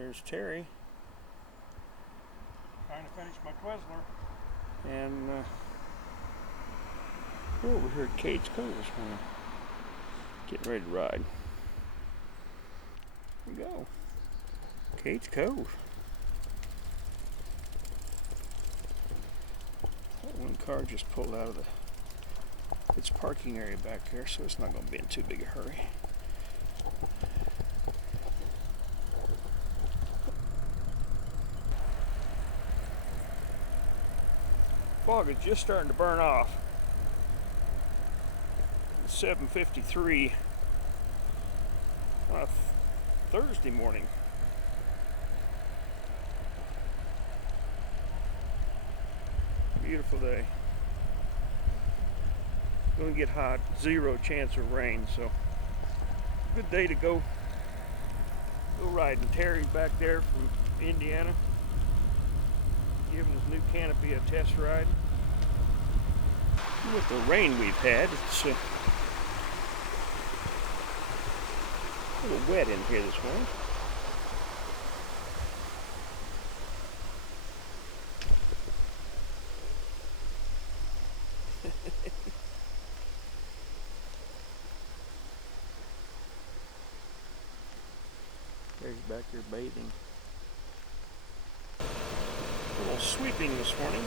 There's Terry. Trying to finish my Twizzler. And we're over here at Cades Cove this morning. Getting ready to ride. Here we go. Cades Cove. That one car just pulled out of its parking area back there, so it's not going to be in too big a hurry. Fog is just starting to burn off. It's 7:53 on a Thursday morning. Beautiful day. Going to get hot. 0 chance of rain, so good day to go riding. Terry's back there from Indiana, giving his new Canopy a test ride. With the rain we've had, it's a little wet in here this morning. There's back here bathing. A little sweeping this morning.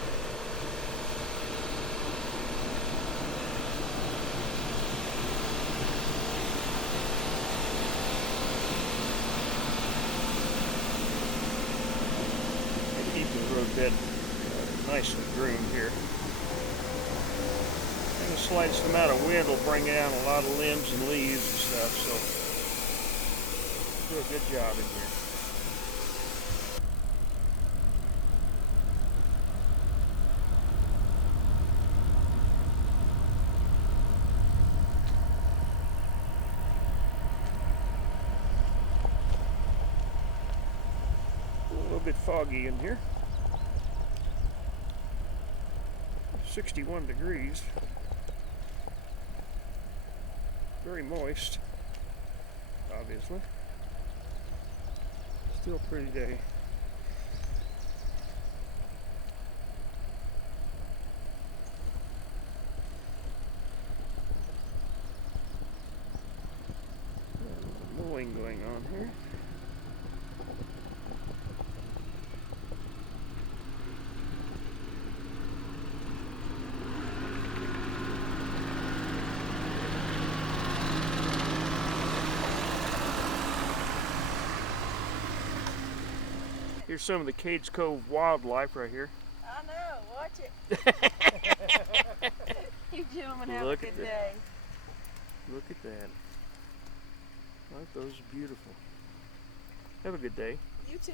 Keeping the roadbed nicely groomed here. And the slightest amount of wind will bring down a lot of limbs and leaves and stuff, so do a good job in here. A little bit foggy in here. 61 degrees. Very moist, obviously. Still a pretty day. Mowing going on here. Here's some of the Cades Cove wildlife right here. I know, watch it. You gentlemen have a good day. Look at that. Aren't those beautiful? Have a good day. You too.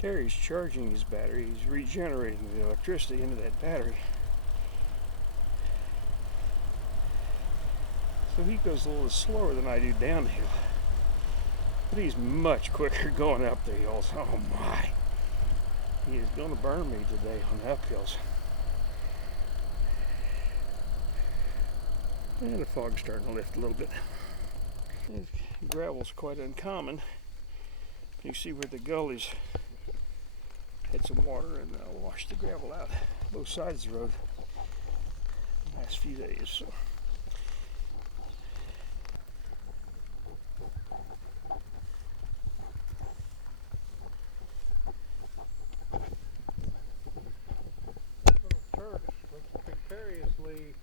Terry's charging his battery. He's regenerating the electricity into that battery. So he goes a little slower than I do down the hill. But he's much quicker going up the hills. Oh my. He is going to burn me today on the uphills. And the fog's starting to lift a little bit. Gravel's quite uncommon. You see where the gullies had some water and washed the gravel out both sides of the road the last few days. So. Little church looks precariously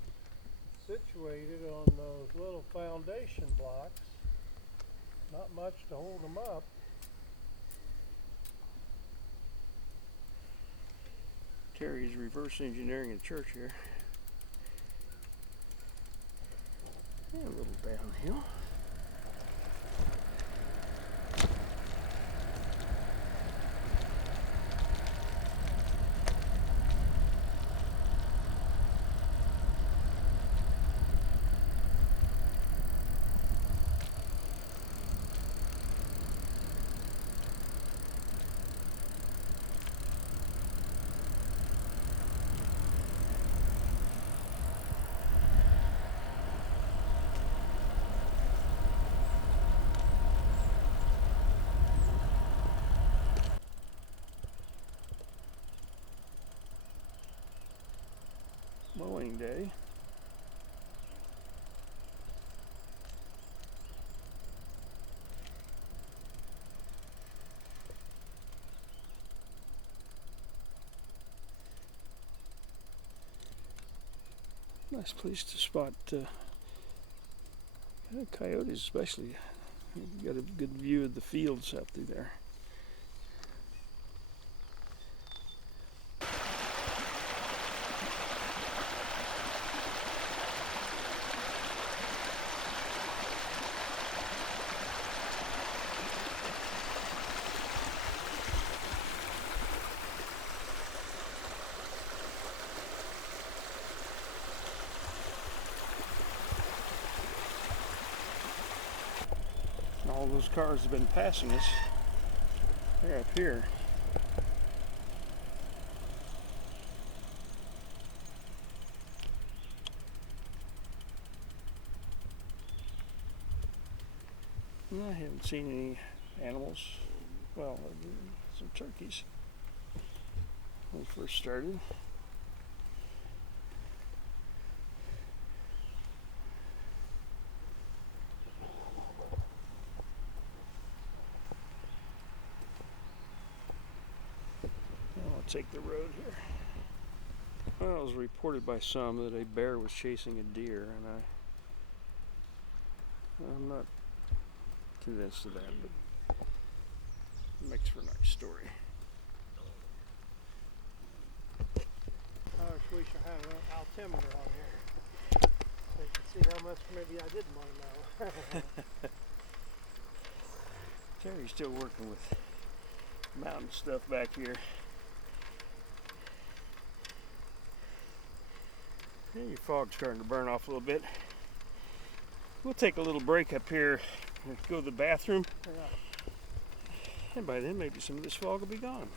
situated on those little foundation blocks. Not much to hold them up. Terry's reverse engineering the church here. And a little downhill. mowing day. Nice place to spot coyotes, especially. You got a good view of the fields out through there. All those cars have been passing us. They're up here. I haven't seen any animals. Well, some turkeys when we first started. I'll take the road here. Well, it was reported by some that a bear was chasing a deer, and I'm not convinced of that, but it makes for a nice story. I wish we should have an altimeter on here. So you can see how much maybe I didn't want to know. Terry's still working with mountain stuff back here. Yeah, your fog's starting to burn off a little bit. We'll take a little break up here and go to the bathroom. Yeah. And by then, maybe some of this fog will be gone.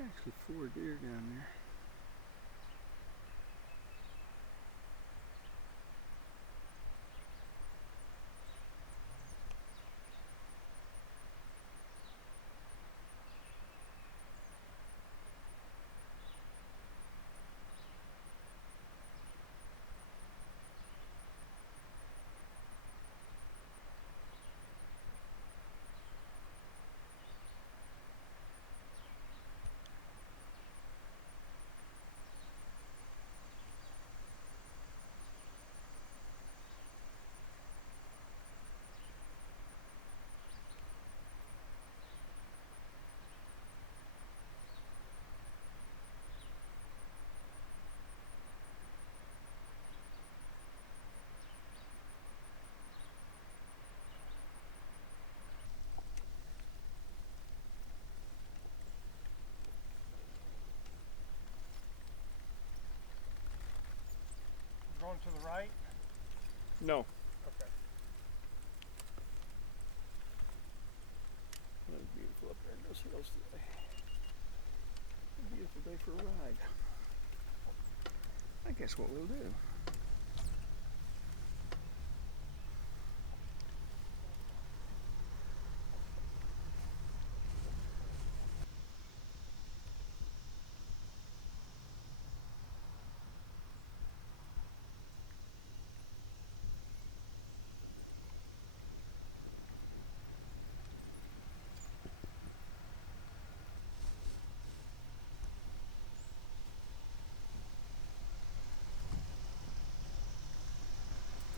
Actually, 4 deer down there. Going to the right? No. Okay. It's beautiful up there in those hills today. A beautiful day for a ride. I guess what we'll do.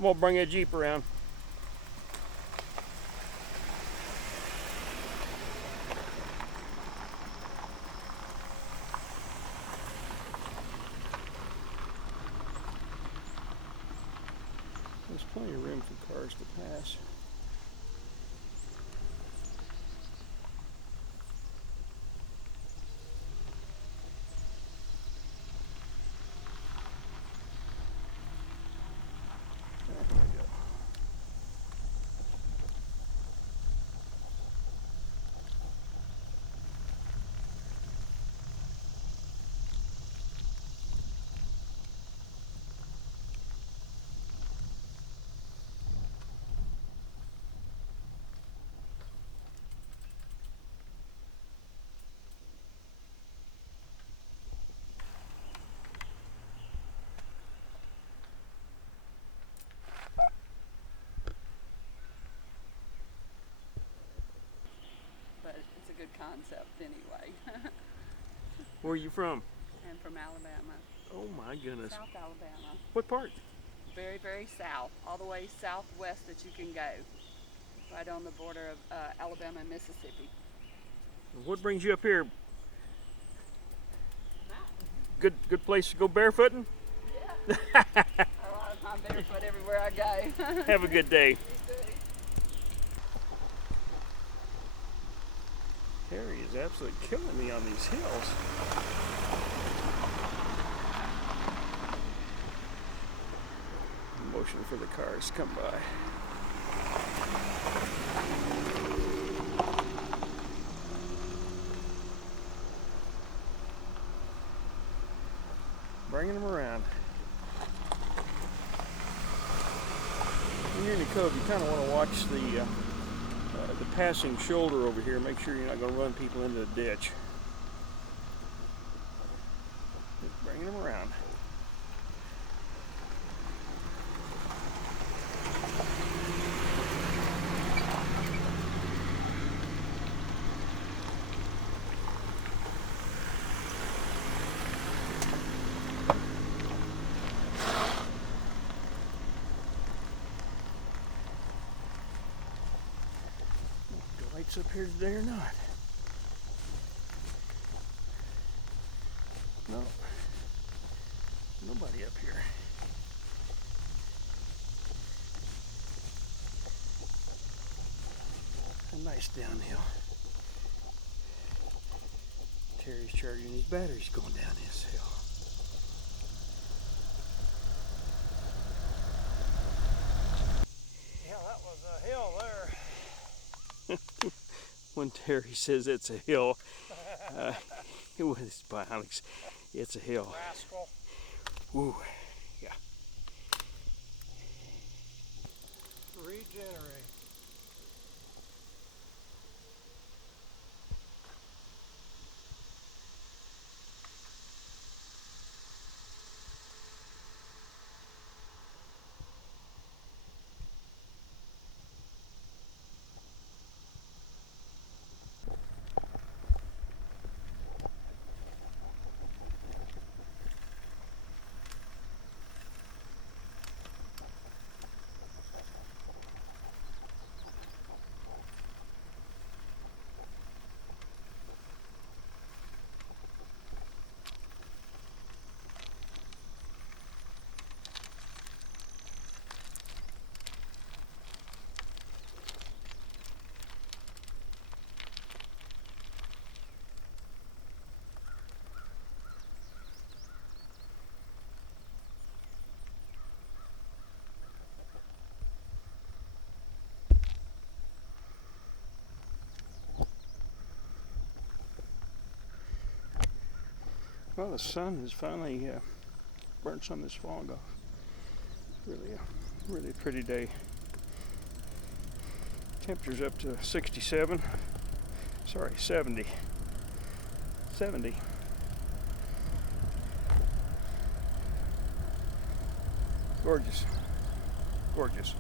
We'll bring a Jeep around. There's plenty of room for cars to pass. good concept anyway. Where are you from? I'm from Alabama, Oh my goodness. South Alabama. What part? Very, very south, all the way southwest that you can go. Right on the border of Alabama and Mississippi. What brings you up here? Mountains. Good place to go barefooting? Yeah. A lot of time barefoot everywhere I go. Have a good day. You too. Terry is absolutely killing me on these hills. Motion for the cars to come by. Bringing them around. When you're in the cove, you kind of want to watch the passing shoulder over here. Make sure you're not going to run people into the ditch. Just bringing them around. Lights up here today or not? No. Nobody up here. A nice downhill. Terry's charging his batteries going down this hill. Yeah, that was a hill there. When Terry says it's a hill, it was by Alex. It's a hill. Rascal. Ooh, yeah. Regenerate. Well, the sun has finally burnt some of this fog off. Really pretty day. Temperature's up to 67. Sorry, 70. 70. Gorgeous. Gorgeous.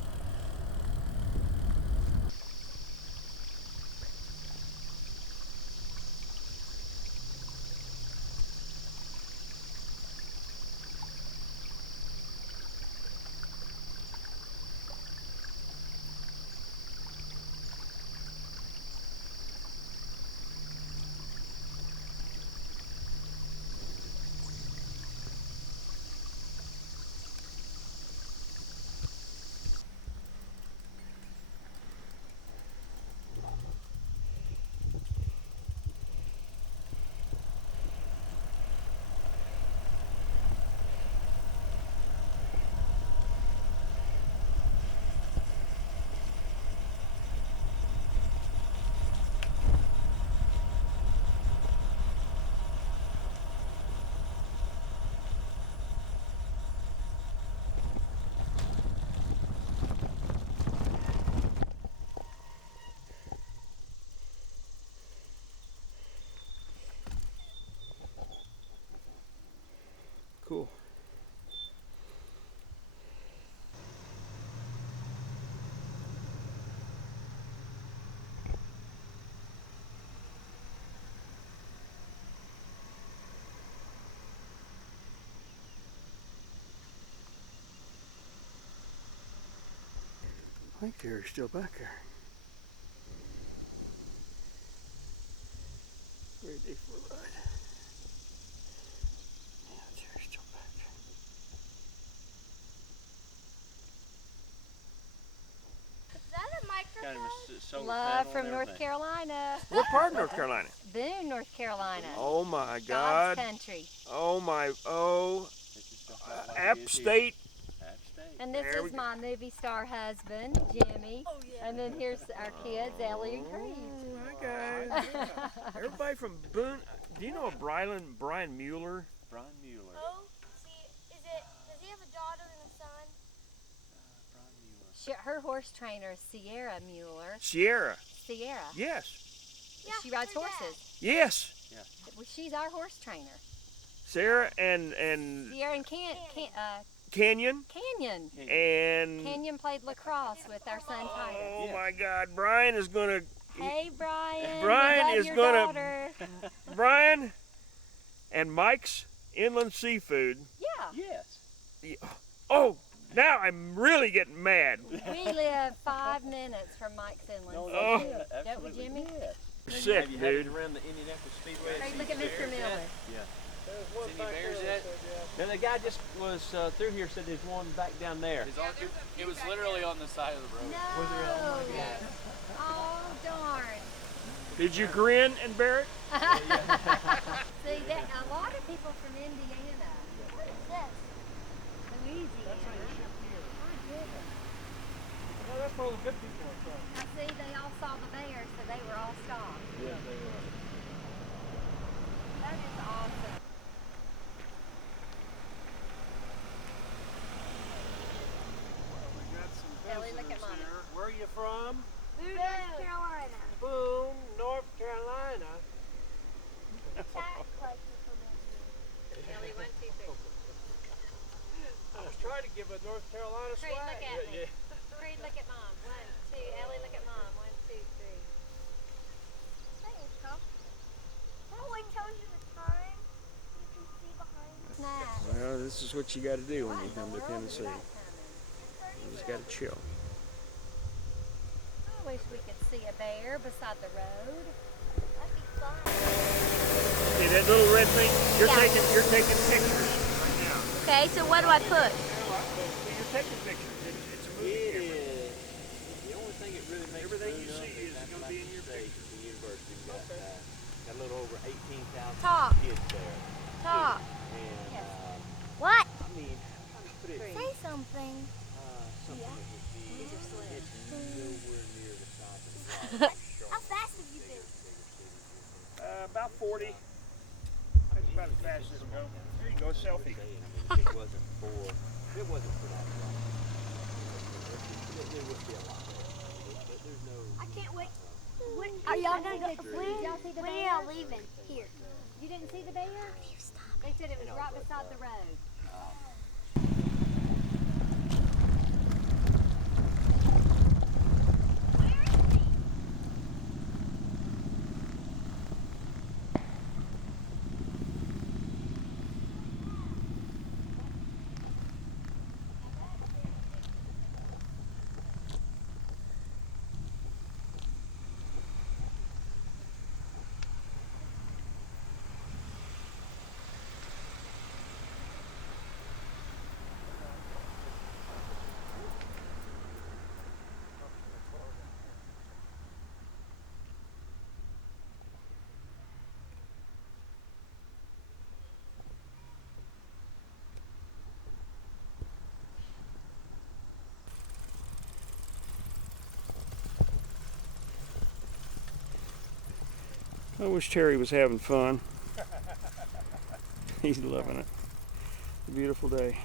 Cool. I think Terry's still back there. Great day for a ride. Yeah, Terry's still back. Is that a microphone? Love from North Carolina. What part of North Carolina? Boone, North Carolina. Oh my God's God. country. Oh my, App State. And this There we is go. my movie star husband, Jimmy. Oh, yeah. And then here's our kids, Ellie and Creed. Hi guys. Everybody from Boone. Do you know Brian Mueller? Brian Mueller. Oh, see, does he have a daughter and a son? Brian Mueller. Her horse trainer is Sierra Mueller. Sierra. Sierra. Yes. Yeah, She rides her dad. horses. Yes. Well, she's our horse trainer. Sarah and Sierra and Canyon Canyon. and. Canyon played lacrosse with our son Tyler. Oh my God, Brian is gonna. Hey, Brian. Brian we love is your gonna- daughter. Brian and Mike's Inland Seafood. Yeah. Yes. Oh, now I'm really getting mad. We live 5 minutes from Mike's Inland. No, Oh. Seafood. yeah, Don't we, absolutely. Jimmy? Yes. Sick, Have you had it dude. around the Indianapolis Speedway? Hey, look at Mr. Miller. There's one Any back bears there, yet? so, yeah. Now the guy just was through here, said there's one back down there. It was literally on the side of the road. No. Oh, darn. Did you grin and bear it? See, that, a lot of people from Indiana, What is this? Louisiana. My goodness. Well, that's where all the good people are from. Now, see, they all saw the bear, so they were all stopped. Yes, they were. That is awesome. We got some Ellie, look at visitors Mama. here. Where are you from? Boone, North Carolina. Boone, North Carolina. It's act like you're from Indiana. Ellie, 1, 2, 3. I was trying to give a North Carolina Creed, swag. look at me. Creed, look at Mom. 1, 2. Ellie, look at Mom. 1, 2, 3. Thanks, huh? That one tells you the time. You can see behind you. Snack. Well, this is what you got to do when you come to Tennessee. That You just got to chill. I wish we could see a bear beside the road. That'd be fun. See that little red thing? You're taking pictures right now. Okay, so what do I put? You're taking pictures. It's a movie It camera. is. The only thing it really makes Everything you Boone up see is that's gonna like be in the your state, the university got a little over 18,000 Talk. kids there. Talk. And Yes. What? I mean, how to put it, Say something. something that would be, These are slim. it's nowhere near the size of Raleigh, How fast have you been? About 40. That's about as fast as it'll go. There you go, selfie. If it wasn't for that, there would be a lot more. But there's no. I can't wait. Are y'all gonna go? Did y'all see the When are bear? y'all leaving? Here. You didn't see the bear? They said it was right beside the road. I wish Terry was having fun. He's loving it. A beautiful day.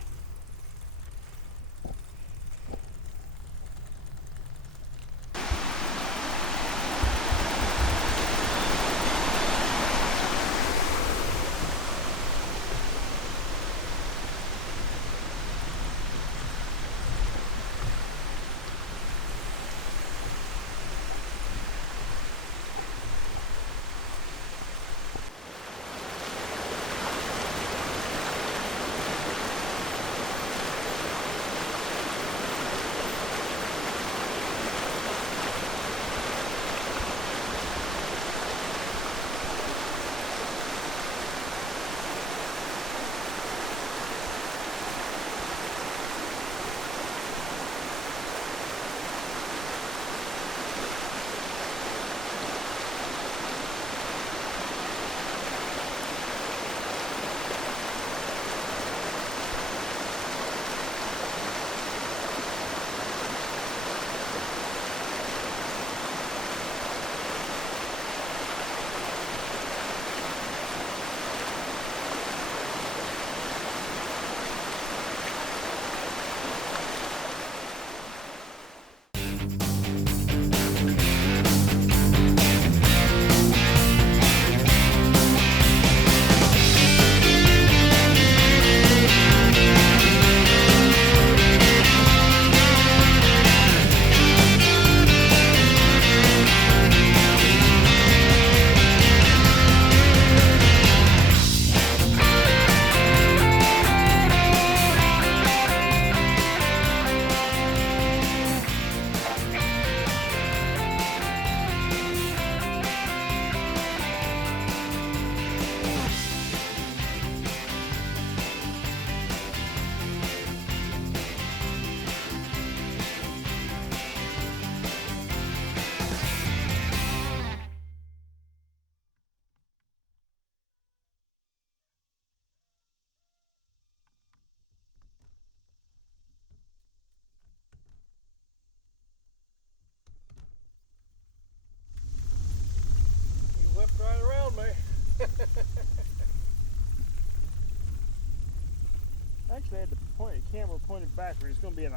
Actually, I had to point the camera pointed backward. It's going to be it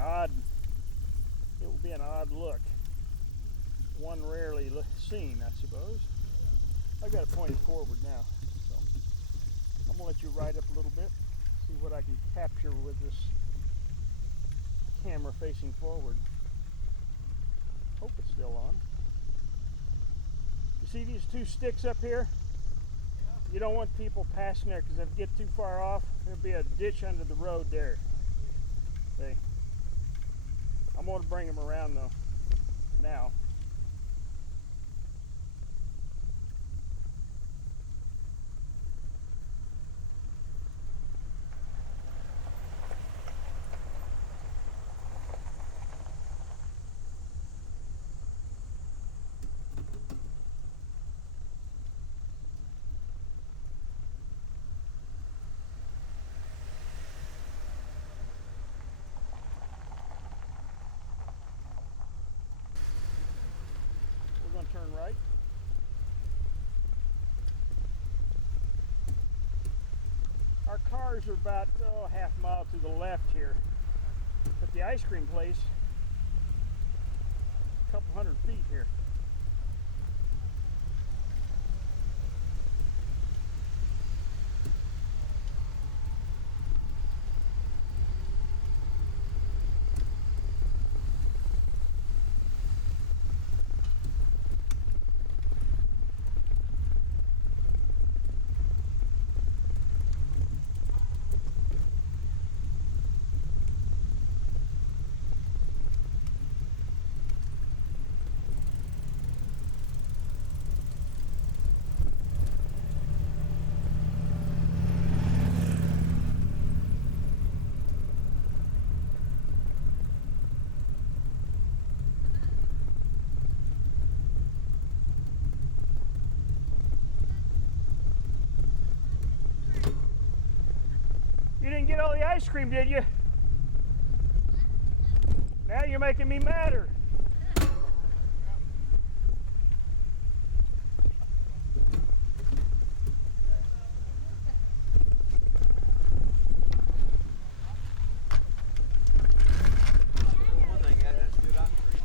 will be an odd look. One rarely seen, I suppose. I've got it pointed forward now. So I'm going to let you ride up a little bit, see what I can capture with this camera facing forward. Hope it's still on. You see these two sticks up here? You don't want people passing there because if you get too far off, there'll be a ditch under the road there. See? I'm going to bring them around though, now. Turn right. Our cars are about half a mile to the left here, but the ice cream place a couple 100 feet here. You didn't get all the ice cream, did you? Now you're making me madder. One thing, that's good ice cream.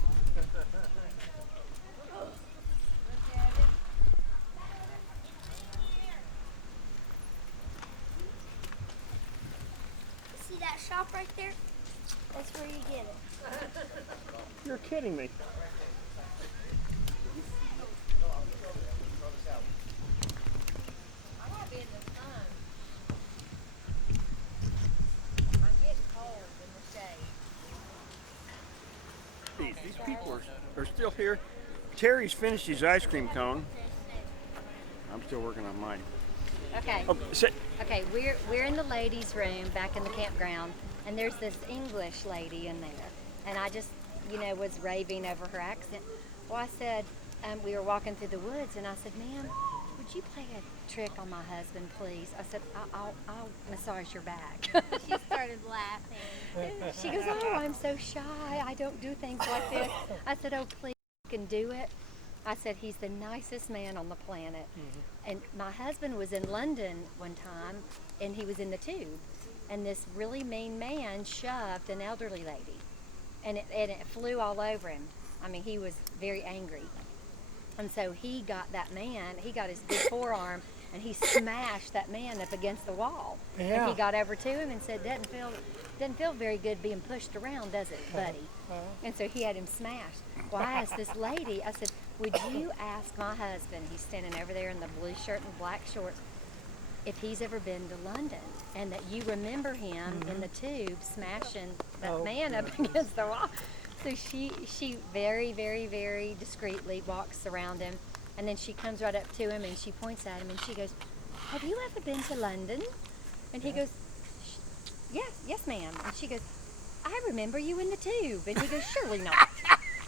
See that shop right there? That's where you get it. You're kidding me. I want to be in the sun. I'm getting cold in the shade. These people are still here. Terry's finished his ice cream cone. I'm still working on mine. Okay. Oh, Okay, we're in the ladies' room back in the campground, and there's this English lady in there, and I just, was raving over her accent. Well, I said, we were walking through the woods, and I said, ma'am, would you play a trick on my husband, please? I said, I'll massage your back. She started laughing. She goes, oh, I'm so shy. I don't do things like this. I said, oh, please, you can do it. I said, he's the nicest man on the planet. Mm-hmm. And my husband was in London one time, and he was in the tube. And this really mean man shoved an elderly lady. And it flew all over him. I mean, he was very angry. And so he got his big forearm, and he smashed that man up against the wall. Yeah. And he got over to him and said, doesn't feel very good being pushed around, does it, buddy? And so he had him smashed. Well, I asked this lady, I said, would you ask my husband, he's standing over there in the blue shirt and black shorts, if he's ever been to London, and that you remember him in the tube smashing that man up against the wall. So she very, very, very discreetly walks around him, and then she comes right up to him and she points at him and she goes, have you ever been to London? And he goes, yes ma'am. And she goes, I remember you in the tube. And he goes, surely not.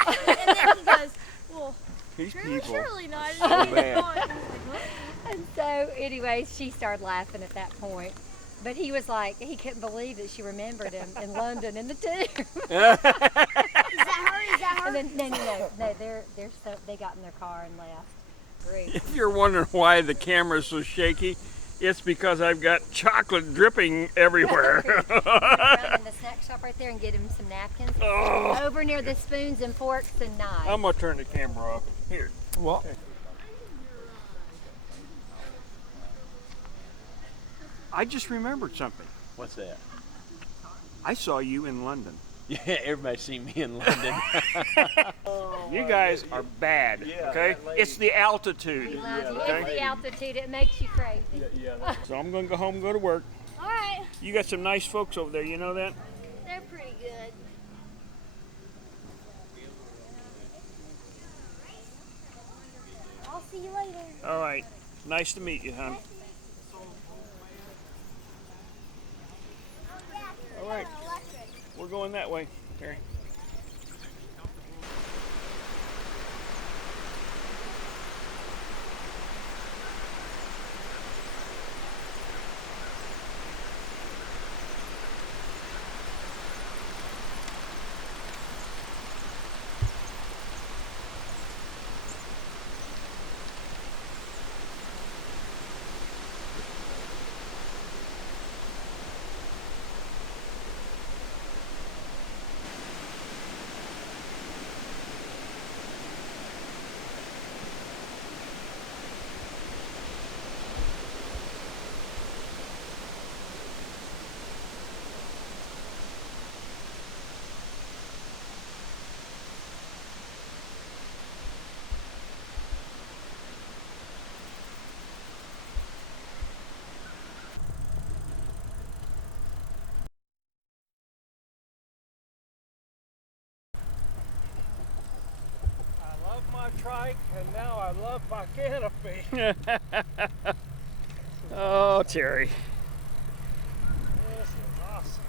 And then he goes, well, These people. surely not. So bad. And so anyway, she started laughing at that point. But he was like, he couldn't believe that she remembered him in London in the tube. Is that her? And then, no, they got in their car and left. grief. If you're wondering why the camera's so shaky, it's because I've got chocolate dripping everywhere. Run in the snack shop right there and get him some napkins. Oh, Over near the spoons and forks and knives. I'm gonna turn the camera off. Here. Well, I just remembered something. what's that? I saw you in London. Yeah, everybody's seen me in London. You guys are bad, Yeah, okay? that lady- It's the altitude. We love you. okay. It's the altitude. It makes you crazy. So I'm gonna go home and go to work. All right. You got some nice folks over there, you know that? They're pretty good. I'll see you later. All right. Nice to meet you, hon. All right. We're going that way, Terry. I love my trike, and now I love my canopy. Oh, Terry. This is awesome.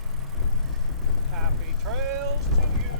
Happy trails to you.